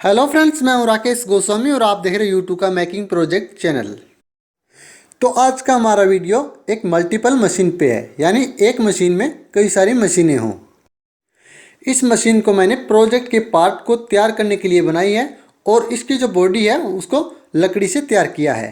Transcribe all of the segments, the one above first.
Hello friends, मैं हूं राकेश गोस्वामी और आप देख रहे हैं यूट्यूब का मेकिंग प्रोजेक्ट चैनल। तो आज का हमारा वीडियो एक मल्टीपल मशीन पे है, यानी एक मशीन में कई सारी मशीनें हों। इस मशीन को मैंने प्रोजेक्ट के पार्ट को तैयार करने के लिए बनाई है और इसकी जो बॉडी है उसको लकड़ी से तैयार किया है।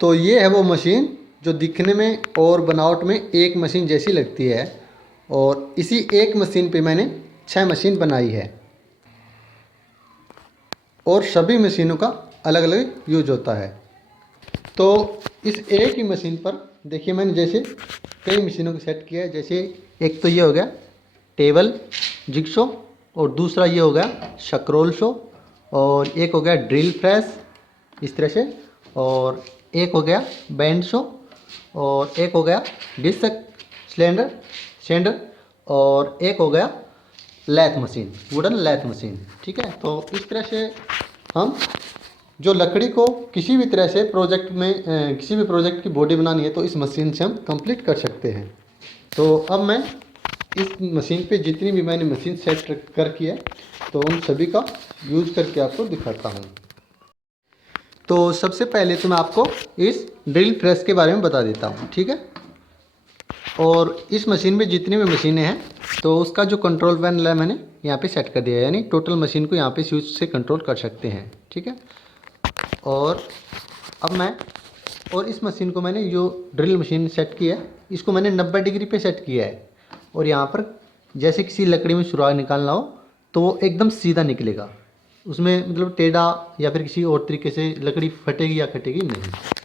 तो ये है वो मशीन जो दिखने में और बनावट में एक मशीन जैसी लगती है, और इसी एक मशीन पे मैंने 6 मशीन बनाई है और सभी मशीनों का अलग अलग यूज होता है। तो इस एक ही मशीन पर देखिए मैंने जैसे कई मशीनों को सेट किया है। जैसे एक तो ये हो गया टेबल जिगसो, और दूसरा ये हो गया स्क्रोल शो, और एक हो गया ड्रिल प्रेस इस तरह से, और एक हो गया बैंड शो, और एक हो गया डिस्क सिलेंडर सेंडर, और एक हो गया लैथ मशीन, वुडन लैथ मशीन। ठीक है, तो इस तरह से हम जो लकड़ी को किसी भी तरह से प्रोजेक्ट में किसी भी प्रोजेक्ट की बॉडी बनानी है तो इस मशीन से हम कंप्लीट कर सकते हैं। तो अब मैं इस मशीन पे जितनी भी मैंने मशीन सेट कर की है तो उन सभी का यूज करके आपको दिखाता हूँ। तो सबसे पहले तो मैं आपको इस ड्रिल प्रेस के बारे में बता देता हूँ, ठीक है। और इस मशीन में जितनी भी मशीनें हैं तो उसका जो कंट्रोल पैनल है मैंने यहाँ पे सेट कर दिया है, यानी टोटल मशीन को यहाँ पे स्विच से कंट्रोल कर सकते हैं, ठीक है। और अब मैं इस मशीन को मैंने जो ड्रिल मशीन सेट की है इसको मैंने 90 डिग्री पे सेट किया है, और यहाँ पर जैसे किसी लकड़ी में सुराख निकालना हो तो वो एकदम सीधा निकलेगा, उसमें मतलब टेढ़ा या फिर किसी और तरीके से लकड़ी फटेगी या कटेगी नहीं।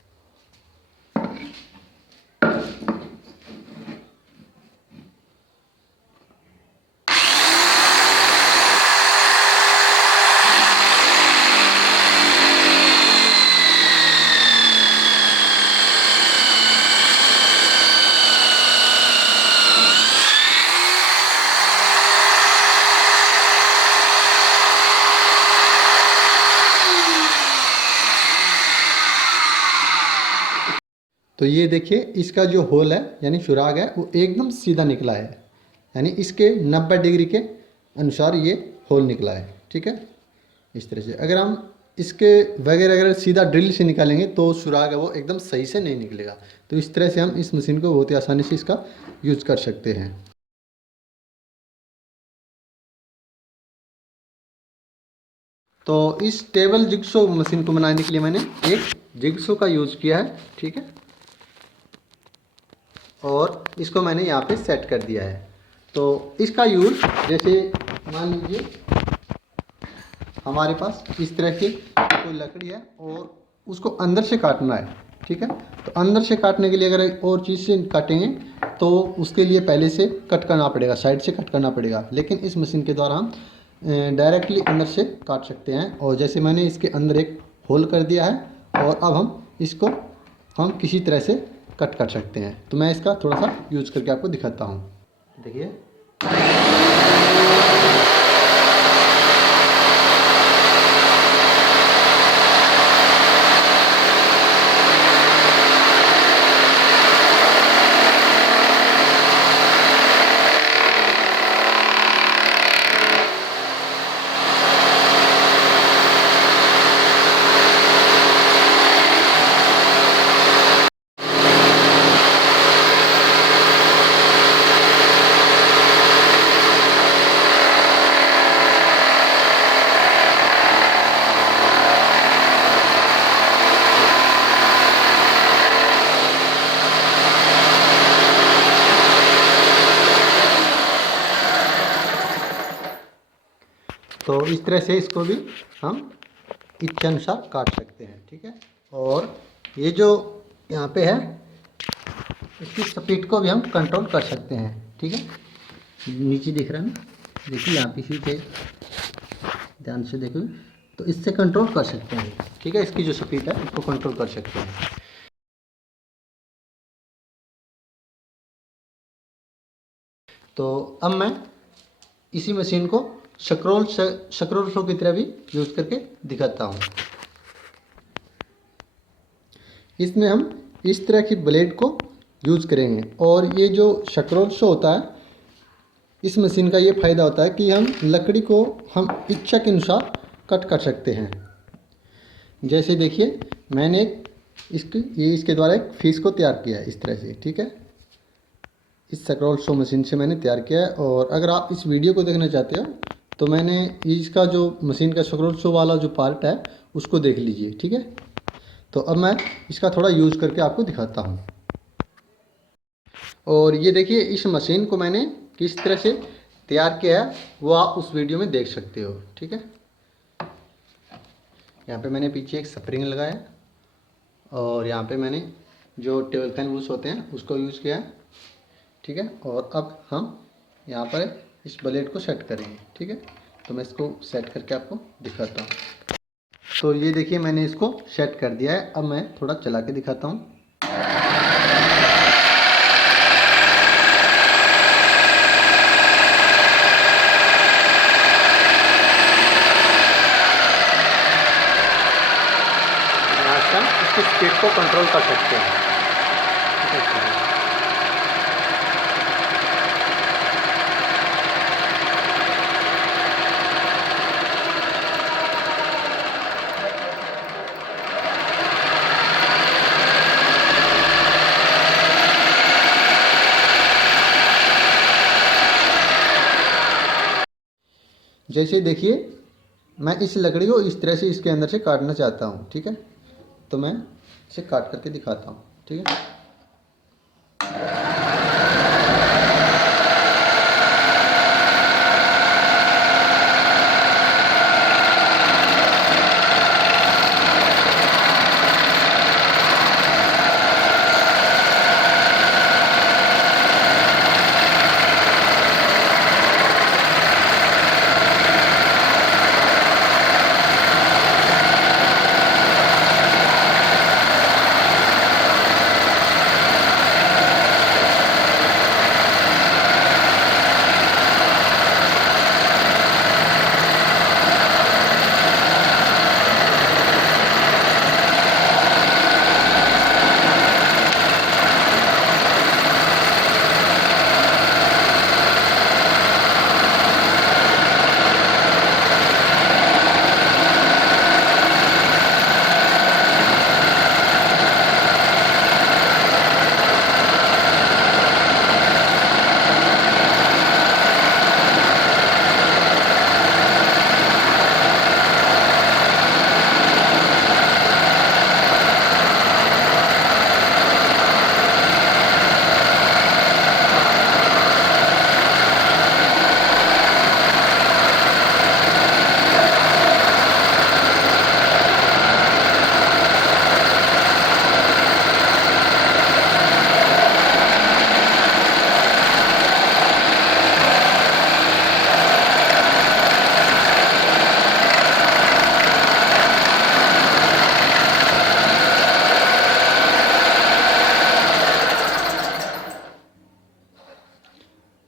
तो ये देखिए इसका जो होल है यानी सुराग है वो एकदम सीधा निकला है, यानी इसके 90 डिग्री के अनुसार ये होल निकला है, ठीक है। इस तरह से अगर हम इसके वगैरह अगर सीधा ड्रिल से निकालेंगे तो सुराग है वो एकदम सही से नहीं निकलेगा। तो इस तरह से हम इस मशीन को बहुत ही आसानी से इसका यूज कर सकते हैं। तो इस टेबल जिगसो मशीन को बनाने के लिए मैंने एक जिगसो का यूज़ किया है, ठीक है, और इसको मैंने यहाँ पे सेट कर दिया है। तो इसका यूज़ जैसे मान लीजिए हमारे पास इस तरह की कोई लकड़ी है और उसको अंदर से काटना है, ठीक है। तो अंदर से काटने के लिए अगर और चीज़ से काटेंगे तो उसके लिए पहले से कट करना पड़ेगा, साइड से कट करना पड़ेगा, लेकिन इस मशीन के द्वारा हम डायरेक्टली अंदर से काट सकते हैं। और जैसे मैंने इसके अंदर एक होल कर दिया है और अब हम इसको किसी तरह से कट कर सकते हैं। तो मैं इसका थोड़ा सा यूज़ करके आपको दिखाता हूँ। देखिए तो इस तरह से इसको भी हम इच्छा अनुसार काट सकते हैं, ठीक है। और ये जो यहाँ पे है इसकी स्पीड को भी हम कंट्रोल कर सकते हैं, ठीक है। नीचे दिख रहा है ना, देखिए यहाँ पे स्विच है, ध्यान से देखो। तो इससे कंट्रोल कर सकते हैं, ठीक है, इसकी जो स्पीड है इसको कंट्रोल कर सकते हैं। तो अब मैं इसी मशीन को स्क्रोल शो की तरह भी यूज़ करके दिखाता हूँ। इसमें हम इस तरह की ब्लेड को यूज़ करेंगे, और ये जो स्क्रोल शो होता है इस मशीन का ये फ़ायदा होता है कि हम लकड़ी को हम इच्छा के अनुसार कट कर सकते हैं। जैसे देखिए मैंने इसके द्वारा एक फ़ीस को तैयार किया है इस तरह से, ठीक है। इस स्क्रॉल शो मशीन से मैंने तैयार किया है। और अगर आप इस वीडियो को देखना चाहते हो तो मैंने इसका जो मशीन का स्क्रॉल शो वाला जो पार्ट है उसको देख लीजिए, ठीक है। तो अब मैं इसका थोड़ा यूज़ करके आपको दिखाता हूँ। और ये देखिए इस मशीन को मैंने किस तरह से तैयार किया है वो आप उस वीडियो में देख सकते हो, ठीक है। यहाँ पे मैंने पीछे एक स्प्रिंग लगाया और यहाँ पे मैंने जो टेबल फैन बूस होते हैं उसको यूज़ किया है, ठीक है। और अब हम यहाँ पर इस ब्लेड को सेट करेंगे, ठीक है। तो मैं इसको सेट करके आपको दिखाता हूँ। तो ये देखिए मैंने इसको सेट कर दिया है। अब मैं थोड़ा चला के दिखाता हूँ। इसकी स्पीड को कंट्रोल कर सकते हैं। जैसे देखिए मैं इस लकड़ी को इस तरह से इसके अंदर से काटना चाहता हूँ, ठीक है। तो मैं इसे काट करके दिखाता हूँ, ठीक है।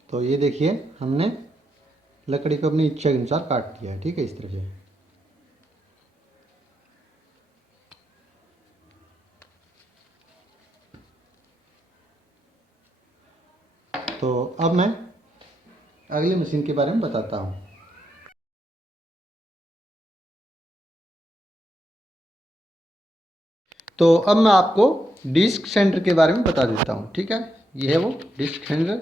तो ये देखिए हमने लकड़ी को अपनी इच्छा के अनुसार काट दिया है, ठीक है, इस तरह से। तो अब मैं अगली मशीन के बारे में बताता हूँ। तो अब मैं आपको डिस्क सेंटर के बारे में बता देता हूँ, ठीक है। ये है वो डिस्क सेंटर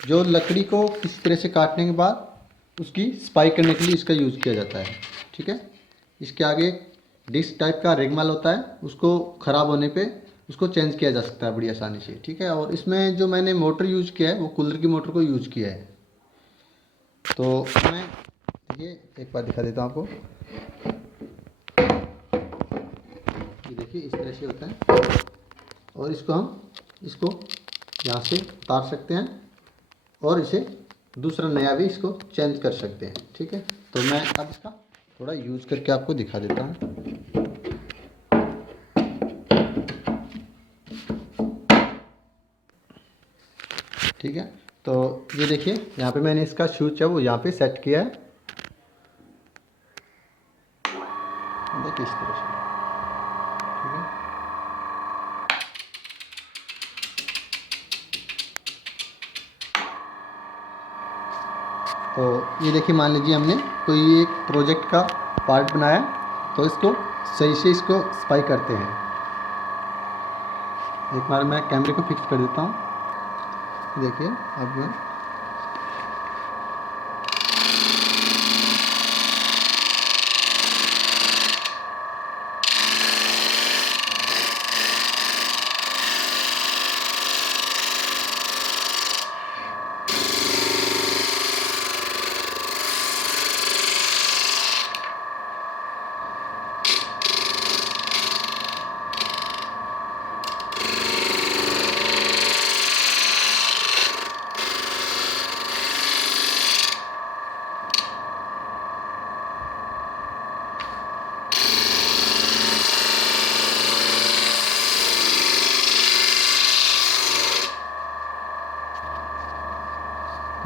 जो लकड़ी को किसी तरह से काटने के बाद उसकी सफाई करने के लिए इसका यूज़ किया जाता है, ठीक है। इसके आगे डिस्क टाइप का रेगमाल होता है, उसको ख़राब होने पे उसको चेंज किया जा सकता है बड़ी आसानी से, ठीक है। और इसमें जो मैंने मोटर यूज़ किया है वो कूलर की मोटर को यूज़ किया है। तो मैं ये एक बार दिखा देता हूँ आपको। ये देखिए इस तरह से होता है और इसको यहाँ से उतार सकते हैं और इसे दूसरा नया भी इसको चेंज कर सकते हैं, ठीक है। तो मैं अब इसका थोड़ा यूज़ करके आपको दिखा देता हूँ। ठीक है, तो ये देखिए यहाँ पे मैंने इसका स्विच है वो यहाँ पे सेट किया है। देखिए इस तरह से, ठीक है। और ये देखिए, मान लीजिए हमने कोई एक प्रोजेक्ट का पार्ट बनाया, तो इसको सही से इसको सफाई करते हैं। एक बार मैं कैमरे को फिक्स कर देता हूँ। देखिए अब मैं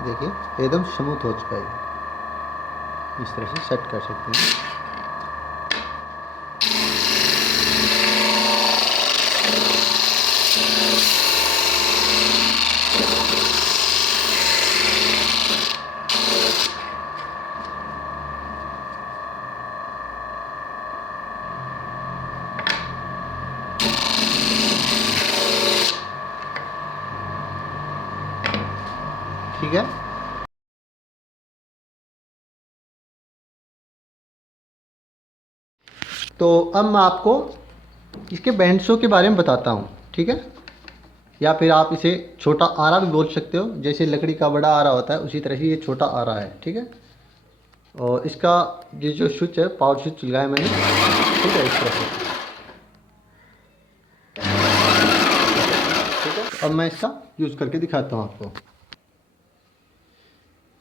देखिए एकदम स्मूथ हो चुका है। इस तरह से सेट कर सकते हैं। ठीक है। तो अब मैं आपको इसके बैंड्सों के बारे में बताता हूँ, ठीक है। या फिर आप इसे छोटा आरा भी बोल सकते हो, जैसे लकड़ी का बड़ा आरा होता है उसी तरह से ये छोटा आरा है, ठीक है। और इसका ये जो स्विच है, पावर स्विच लगाया मैंने, ठीक है, इस तरह से, ठीक है। अब मैं इसका यूज़ करके दिखाता हूँ आपको।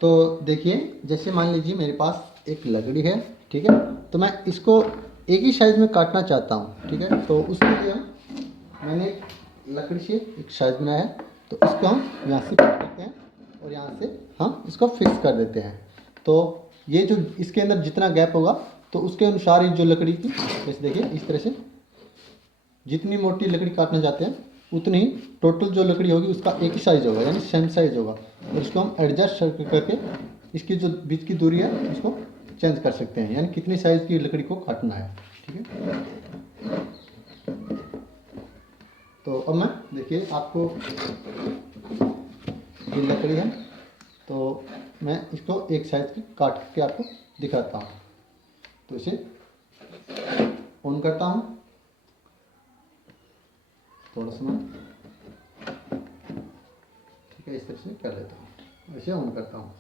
तो देखिए, जैसे मान लीजिए मेरे पास एक लकड़ी है, ठीक है, तो मैं इसको एक ही साइज़ में काटना चाहता हूँ, ठीक है। तो उसके लिए मैंने लकड़ी से एक साइज बनाया है, तो इसको हम यहाँ से काट करते हैं और यहाँ से हम इसको फिक्स कर देते हैं। तो ये जो इसके अंदर जितना गैप होगा, तो उसके अनुसार ही जो लकड़ी की, जैसे देखिए इस तरह से जितनी मोटी लकड़ी काटना चाहते हैं उतनी ही टोटल जो लकड़ी होगी उसका एक ही साइज़ होगा, यानी सेम साइज़ होगा। और इसको हम एडजस्ट करके इसकी जो बीच की दूरी है उसको चेंज कर सकते हैं, यानी कितनी साइज़ की लकड़ी को काटना है, ठीक है। तो अब मैं देखिए आपको ये लकड़ी है, तो मैं इसको एक साइज़ की काट के आपको दिखाता हूँ। तो इसे ऑन करता हूँ, थोड़ा सा मैं, ठीक है, इस तरह से कर लेता हूँ, इसे ऑन करता हूँ।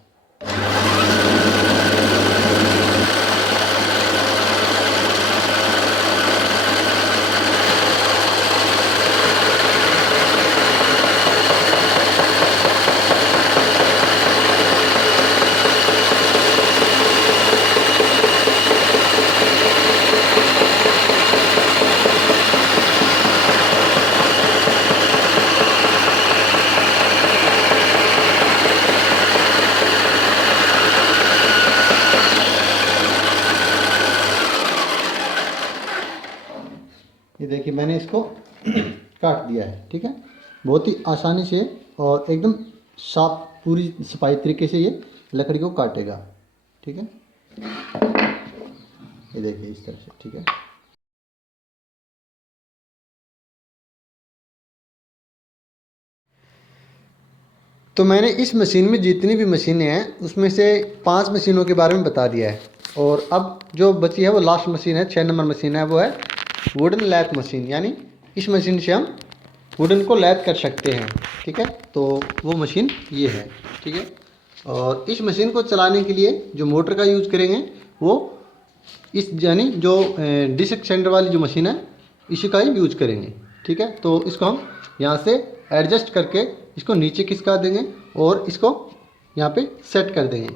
ये देखिए मैंने इसको काट दिया है, ठीक है। बहुत ही आसानी से और एकदम साफ पूरी सफाई तरीके से ये लकड़ी को काटेगा, ठीक है। ये देखिए इस तरह से, ठीक है। तो मैंने इस मशीन में जितनी भी मशीनें हैं उसमें से 5 मशीनों के बारे में बता दिया है। और अब जो बची है वो लास्ट मशीन है, 6 नंबर मशीन है, वो है वुडन लैथ मशीन। यानी इस मशीन से हम वुडन को लैथ कर सकते हैं, ठीक है। तो वो मशीन ये है, ठीक है। और इस मशीन को चलाने के लिए जो मोटर का यूज़ करेंगे वो इस, यानी जो डिश एक्सटेंडर वाली जो मशीन है इसी का ही यूज करेंगे, ठीक है। तो इसको हम यहाँ से एडजस्ट करके इसको नीचे खिसका देंगे और इसको यहाँ पे सेट कर देंगे।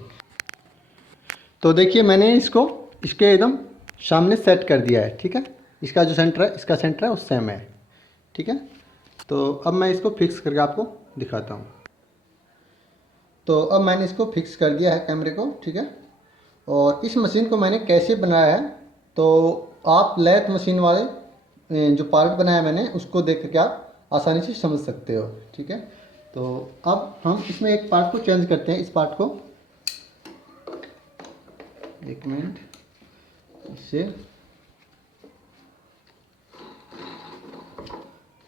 तो देखिए मैंने इसको इसके एकदम सामने सेट कर दिया है, ठीक है। इसका जो सेंटर है, इसका सेंटर है वो सेम है, ठीक है। तो अब मैं इसको फिक्स करके आपको दिखाता हूँ। तो अब मैंने इसको फिक्स कर दिया है कैमरे को, ठीक है। और इस मशीन को मैंने कैसे बनाया है, तो आप लैथ मशीन वाले जो पार्ट बनाया मैंने उसको देख करके आप आसानी से समझ सकते हो, ठीक है। तो अब हम इसमें एक पार्ट को चेंज करते हैं, इस पार्ट को। एक मिनट, इससे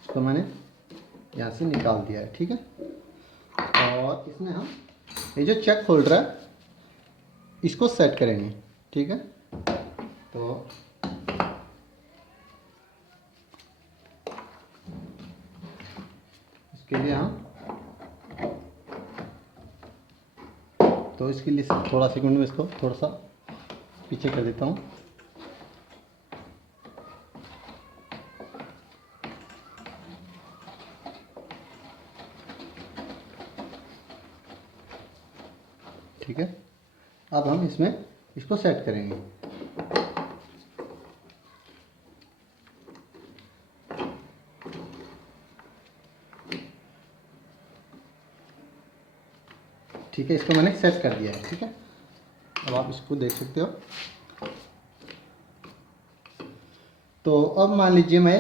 इसको मैंने यहाँ से निकाल दिया है, ठीक है। और इसमें हम ये जो चेक होल्डर है इसको सेट करेंगे, ठीक है। तो इसके लिए इसके लिए थोड़ा सेकंड में इसको थोड़ा सा पीछे कर देता हूँ। ठीक है, अब हम इसमें इसको सेट करेंगे। ठीक है, इसको मैंने सेट कर दिया है, ठीक है। अब आप इसको देख सकते हो। तो अब मान लीजिए मैं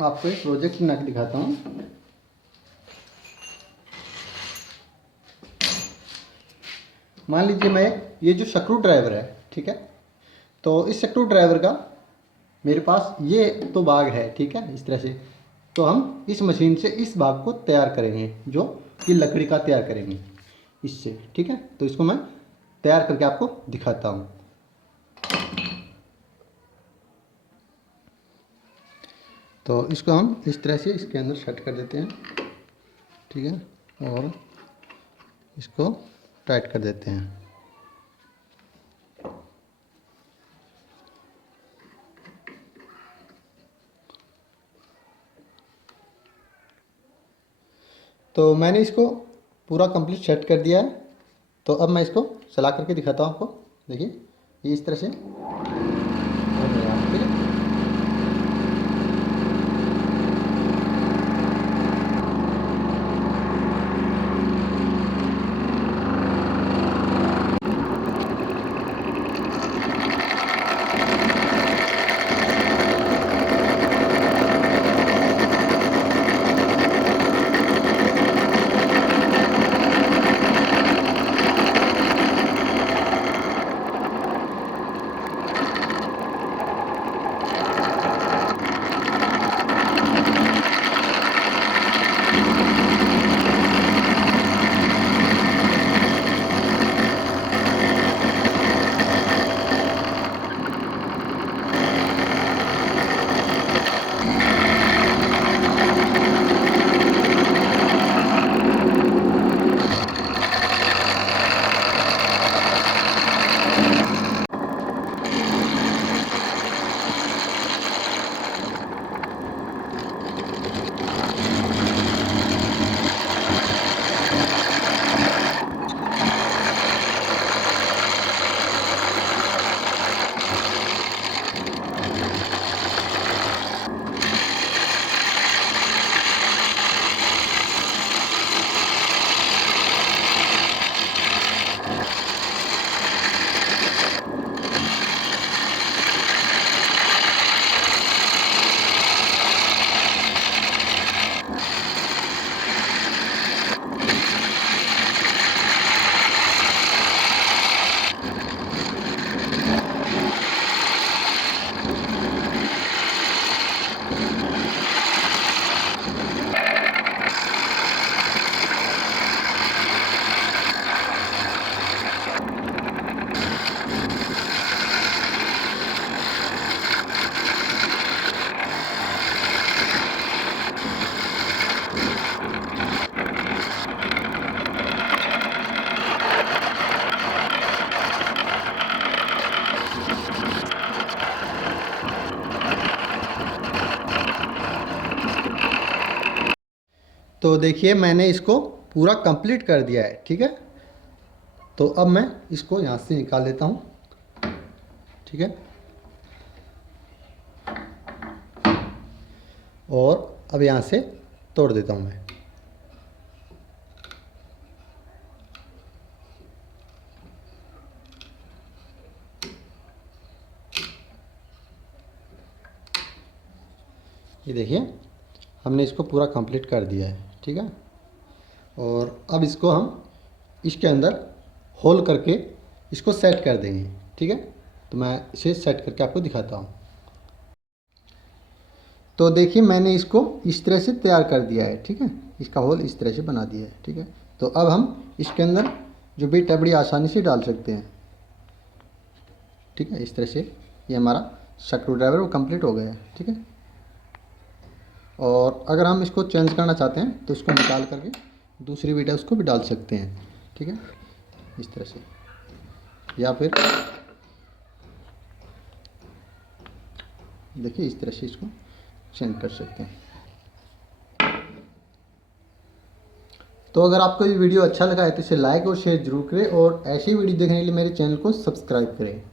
आपको एक प्रोजेक्ट बना के दिखाता हूँ। मान लीजिए मैं ये जो स्क्रू ड्राइवर है, ठीक है, तो इस स्क्रू ड्राइवर का मेरे पास ये तो भाग है, ठीक है, इस तरह से। तो हम इस मशीन से इस भाग को तैयार करेंगे, जो कि लकड़ी का तैयार करेंगे इससे, ठीक है। तो इसको मैं तैयार करके आपको दिखाता हूँ। तो इसको हम इस तरह से इसके अंदर सेट कर देते हैं, ठीक है, और इसको टाइट कर देते हैं। तो मैंने इसको पूरा कंप्लीट सेट कर दिया है। तो अब मैं इसको चला करके दिखाता हूँ आपको। देखिए, ये इस तरह से हो गया, ठीक है। तो देखिए, मैंने इसको पूरा कंप्लीट कर दिया है, ठीक है। तो अब मैं इसको यहाँ से निकाल देता हूँ, ठीक है। और अब यहाँ से तोड़ देता हूँ मैं। ये देखिए, हमने इसको पूरा कंप्लीट कर दिया है, ठीक है। और अब इसको हम इसके अंदर होल करके इसको सेट कर देंगे। ठीक है, तो मैं इसे सेट करके आपको दिखाता हूँ। तो देखिए मैंने इसको इस तरह से तैयार कर दिया है। ठीक है, इसका होल इस तरह से बना दिया है। ठीक है, तो अब हम इसके अंदर जो बिट है बड़ी आसानी से डाल सकते हैं। ठीक है, इस तरह से ये हमारा स्क्रू ड्राइवर वो कंप्लीट हो गया है। ठीक है, और अगर हम इसको चेंज करना चाहते हैं तो इसको निकाल करके दूसरी बिट है उसको भी डाल सकते हैं। ठीक है, इस तरह से, या फिर देखिए इस तरह से इसको चेंज कर सकते हैं। तो अगर आपको ये वीडियो अच्छा लगा है तो इसे लाइक और शेयर जरूर करें, और ऐसी वीडियो देखने के लिए मेरे चैनल को सब्सक्राइब करें।